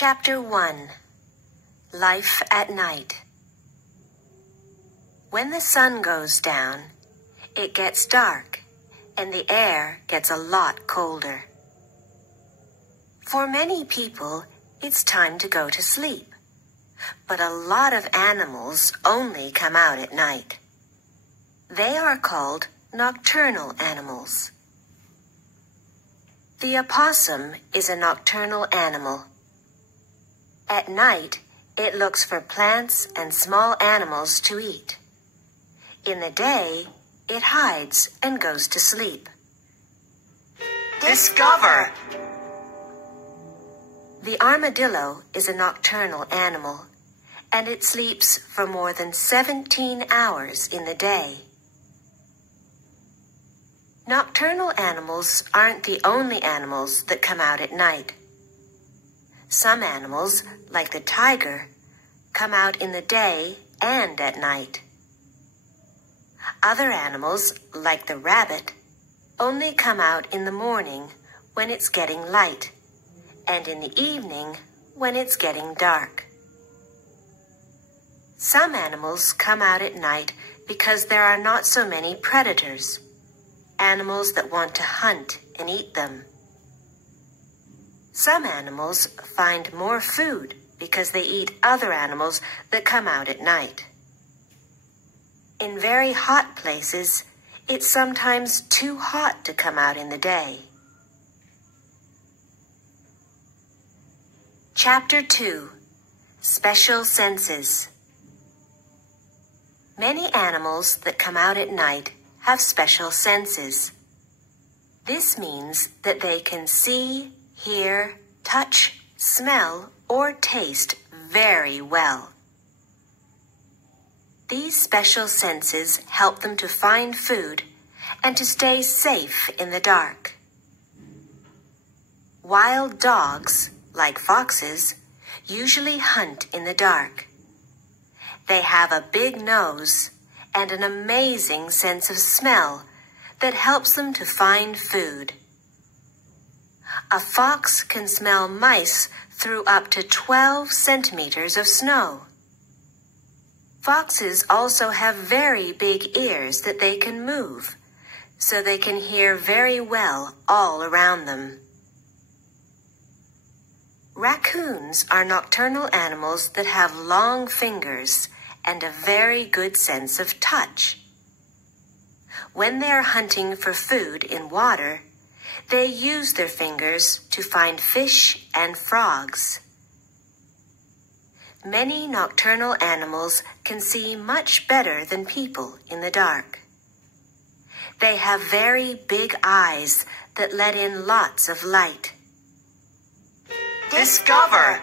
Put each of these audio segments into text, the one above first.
Chapter 1. Life at Night. When the sun goes down, it gets dark and the air gets a lot colder. For many people, it's time to go to sleep, but a lot of animals only come out at night. They are called nocturnal animals. The opossum is a nocturnal animal. At night, it looks for plants and small animals to eat. In the day, it hides and goes to sleep. Discover! The armadillo is a nocturnal animal, and it sleeps for more than 17 hours in the day. Nocturnal animals aren't the only animals that come out at night. Some animals, like the tiger, come out in the day and at night. Other animals, like the rabbit, only come out in the morning when it's getting light, and in the evening when it's getting dark. Some animals come out at night because there are not so many predators, animals that want to hunt and eat them. Some animals find more food because they eat other animals that come out at night. In very hot places, it's sometimes too hot to come out in the day. Chapter 2. Special Senses. Many animals that come out at night have special senses. This means that they can see, hear, touch, smell, or taste very well. These special senses help them to find food and to stay safe in the dark. Wild dogs, like foxes, usually hunt in the dark. They have a big nose and an amazing sense of smell that helps them to find food. A fox can smell mice through up to 12 centimeters of snow. Foxes also have very big ears that they can move, so they can hear very well all around them. Raccoons are nocturnal animals that have long fingers and a very good sense of touch. When they are hunting for food in water, they use their fingers to find fish and frogs. Many nocturnal animals can see much better than people in the dark. They have very big eyes that let in lots of light. Discover!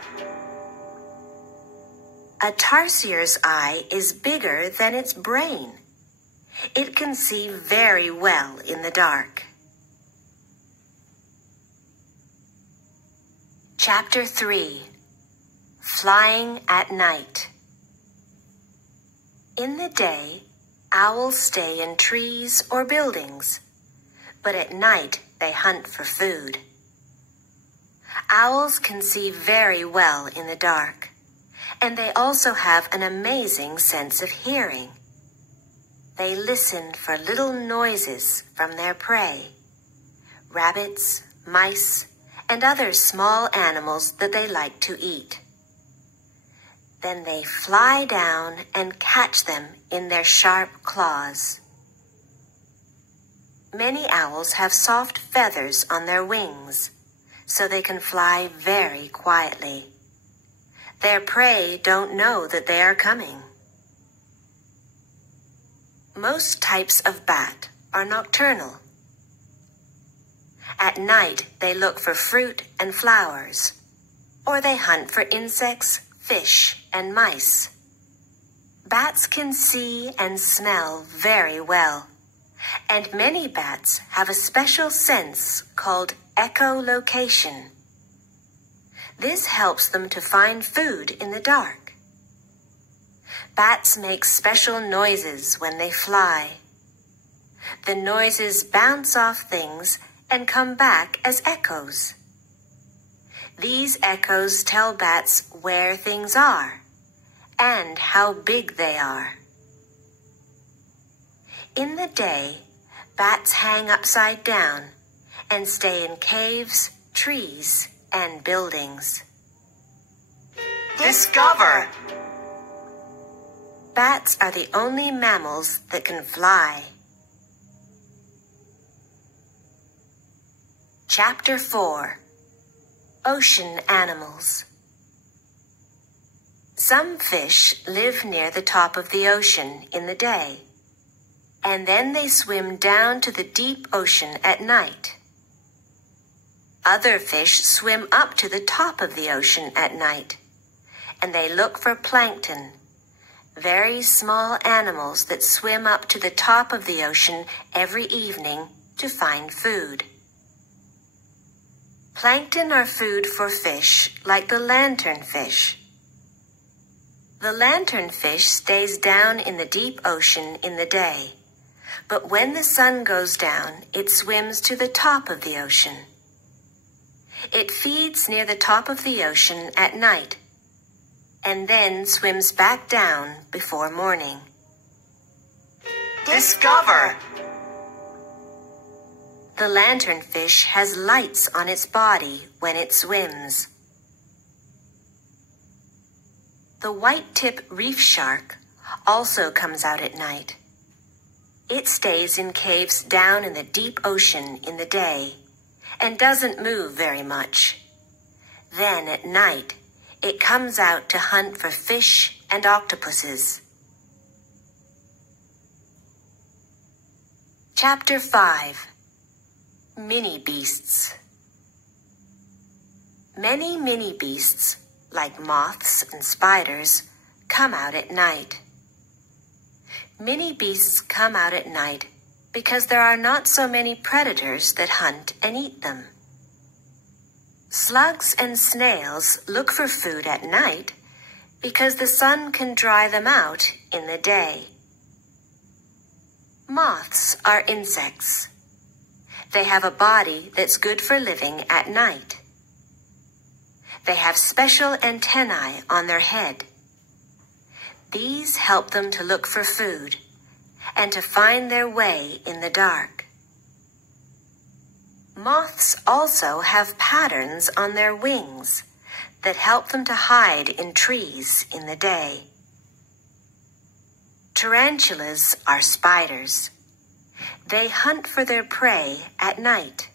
A tarsiers eye is bigger than its brain. It can see very well in the dark. Chapter 3. Flying at Night. In the day, owls stay in trees or buildings, but at night they hunt for food. Owls can see very well in the dark, and they also have an amazing sense of hearing. They listen for little noises from their prey, rabbits, mice, and other small animals that they like to eat. Then they fly down and catch them in their sharp claws. Many owls have soft feathers on their wings, so they can fly very quietly. Their prey don't know that they are coming. Most types of bat are nocturnal. At night, they look for fruit and flowers, or they hunt for insects, fish, and mice. Bats can see and smell very well, and many bats have a special sense called echolocation. This helps them to find food in the dark. Bats make special noises when they fly. The noises bounce off things and come back as echoes. These echoes tell bats where things are and how big they are. In the day, bats hang upside down and stay in caves, trees, and buildings. Discover! Bats are the only mammals that can fly. Chapter 4. Ocean Animals. Some fish live near the top of the ocean in the day, and then they swim down to the deep ocean at night. Other fish swim up to the top of the ocean at night, and they look for plankton, very small animals that swim up to the top of the ocean every evening to find food. Plankton are food for fish like the lanternfish. The lanternfish stays down in the deep ocean in the day, but when the sun goes down, it swims to the top of the ocean. It feeds near the top of the ocean at night, and then swims back down before morning. Discover! The lanternfish has lights on its body when it swims. The white-tip reef shark also comes out at night. It stays in caves down in the deep ocean in the day and doesn't move very much. Then at night, it comes out to hunt for fish and octopuses. Chapter 5. Mini Beasts. Many mini beasts, like moths and spiders, come out at night. Mini beasts come out at night because there are not so many predators that hunt and eat them. Slugs and snails look for food at night because the sun can dry them out in the day. Moths are insects. They have a body that's good for living at night. They have special antennae on their head. These help them to look for food and to find their way in the dark. Moths also have patterns on their wings that help them to hide in trees in the day. Tarantulas are spiders. They hunt for their prey at night.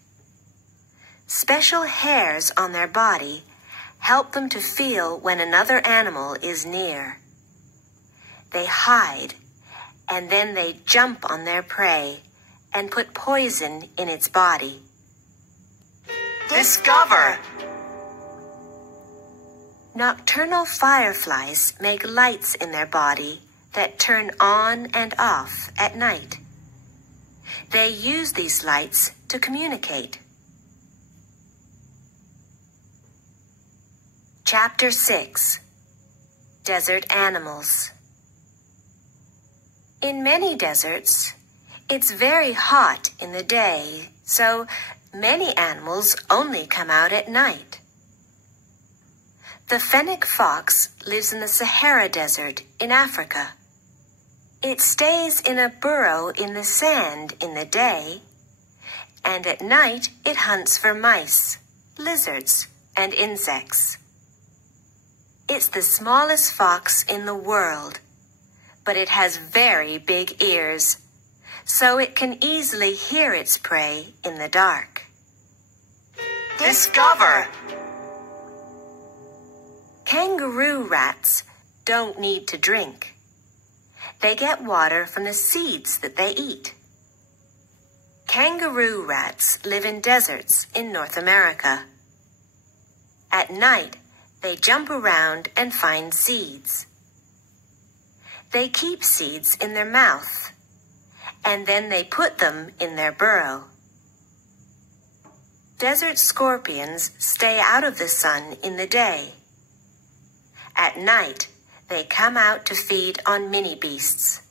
Special hairs on their body help them to feel when another animal is near. They hide, and then they jump on their prey and put poison in its body. Discover! Nocturnal fireflies make lights in their body that turn on and off at night. They use these lights to communicate. Chapter 6. Desert Animals. In many deserts, it's very hot in the day, so many animals only come out at night. The fennec fox lives in the Sahara Desert in Africa. It stays in a burrow in the sand in the day, and at night it hunts for mice, lizards, and insects. It's the smallest fox in the world, but it has very big ears, so it can easily hear its prey in the dark. Discover! Kangaroo rats don't need to drink. They get water from the seeds that they eat. Kangaroo rats live in deserts in North America. At night, they jump around and find seeds. They keep seeds in their mouth, and then they put them in their burrow. Desert scorpions stay out of the sun in the day. At night, they come out to feed on mini beasts.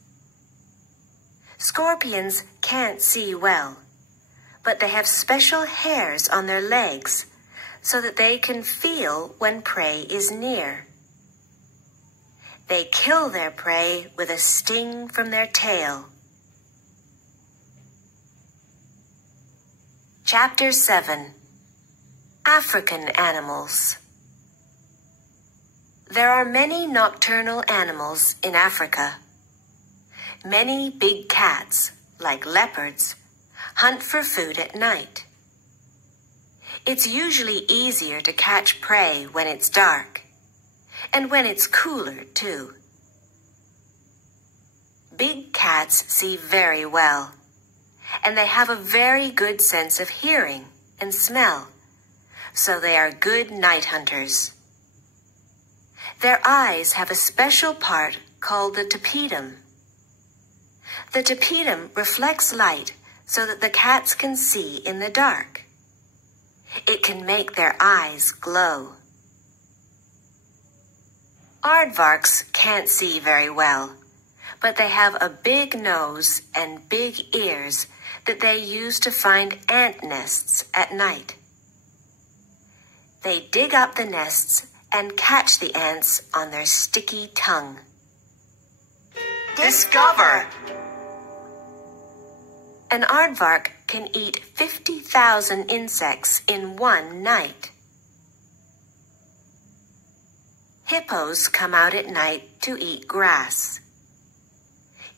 Scorpions can't see well, but they have special hairs on their legs so that they can feel when prey is near. They kill their prey with a sting from their tail. Chapter 7. African Animals. There are many nocturnal animals in Africa. Many big cats, like leopards, hunt for food at night. It's usually easier to catch prey when it's dark, and when it's cooler, too. Big cats see very well, and they have a very good sense of hearing and smell, so they are good night hunters. Their eyes have a special part called the tapetum. The tapetum reflects light so that the cats can see in the dark. It can make their eyes glow. Aardvarks can't see very well, but they have a big nose and big ears that they use to find ant nests at night. They dig up the nests and catch the ants on their sticky tongue. Discover! An aardvark can eat 50,000 insects in one night. Hippos come out at night to eat grass.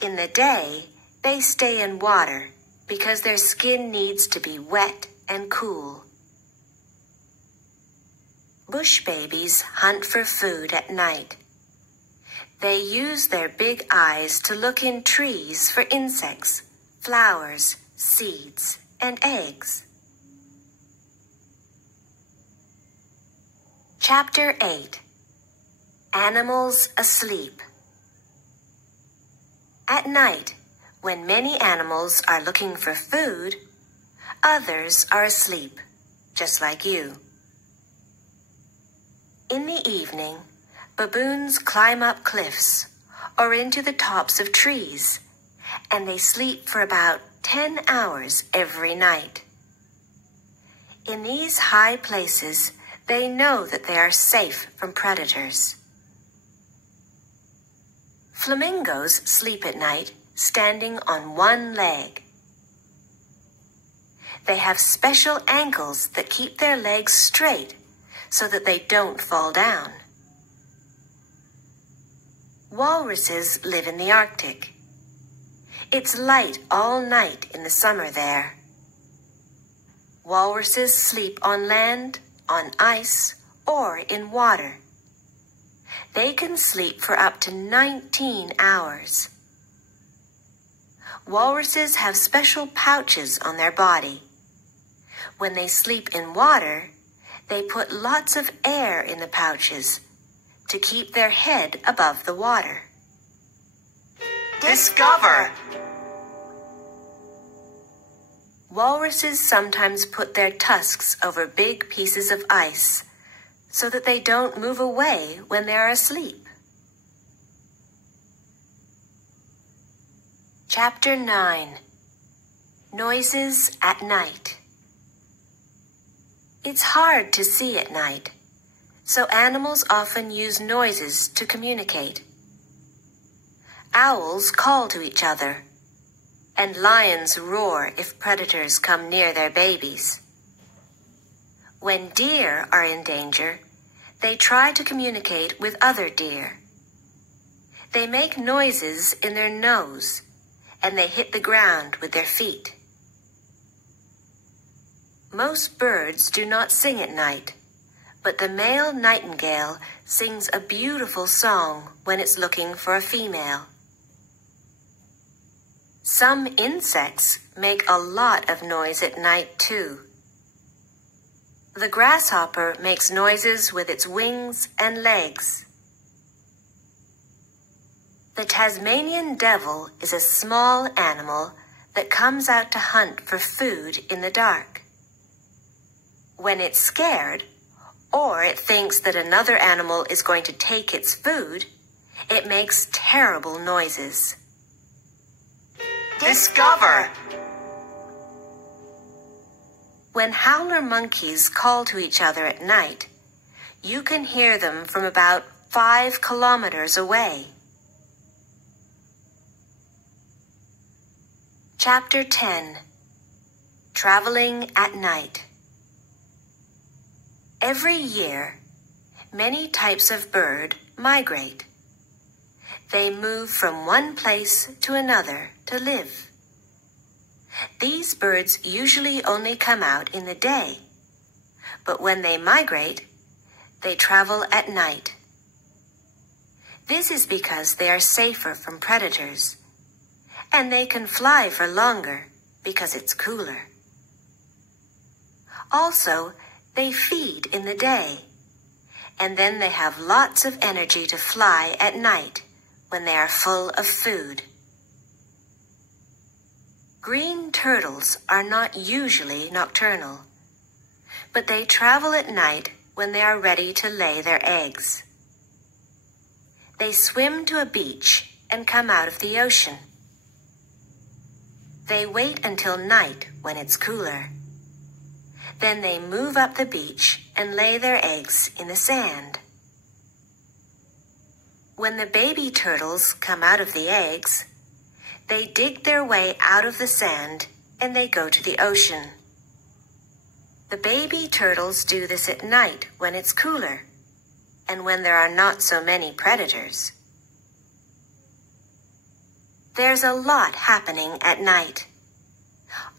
In the day, they stay in water because their skin needs to be wet and cool. Bush babies hunt for food at night. They use their big eyes to look in trees for insects, flowers, seeds, and eggs. Chapter 8. Animals Asleep. At night, when many animals are looking for food, others are asleep, just like you. In the evening, baboons climb up cliffs or into the tops of trees, and they sleep for about 10 hours every night. In these high places, they know that they are safe from predators. Flamingos sleep at night standing on one leg. They have special ankles that keep their legs straight so that they don't fall down. Walruses live in the Arctic. It's light all night in the summer there. Walruses sleep on land, on ice, or in water. They can sleep for up to 19 hours. Walruses have special pouches on their body. When they sleep in water, they put lots of air in the pouches to keep their head above the water. Discover! Walruses sometimes put their tusks over big pieces of ice so that they don't move away when they are asleep. Chapter 9. Noises at Night. It's hard to see at night, so animals often use noises to communicate. Owls call to each other, and lions roar if predators come near their babies. When deer are in danger, they try to communicate with other deer. They make noises in their nose, and they hit the ground with their feet. Most birds do not sing at night, but the male nightingale sings a beautiful song when it's looking for a female. Some insects make a lot of noise at night, too. The grasshopper makes noises with its wings and legs. The Tasmanian devil is a small animal that comes out to hunt for food in the dark. When it's scared, or it thinks that another animal is going to take its food, it makes terrible noises. Discover! When howler monkeys call to each other at night, you can hear them from about 5 kilometers away. Chapter 10. Traveling at Night. Every year, many types of bird migrate. They move from one place to another to live. These birds usually only come out in the day, but when they migrate, they travel at night. This is because they are safer from predators, and they can fly for longer because it's cooler. Also, they feed in the day, and then they have lots of energy to fly at night when they are full of food. Green turtles are not usually nocturnal, but they travel at night when they are ready to lay their eggs. They swim to a beach and come out of the ocean. They wait until night when it's cooler. Then they move up the beach and lay their eggs in the sand. When the baby turtles come out of the eggs, they dig their way out of the sand and they go to the ocean. The baby turtles do this at night when it's cooler and when there are not so many predators. There's a lot happening at night.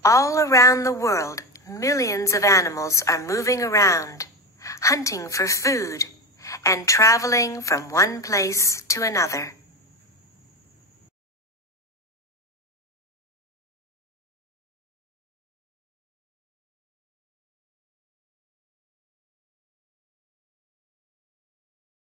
All around the world, millions of animals are moving around, hunting for food, and traveling from one place to another.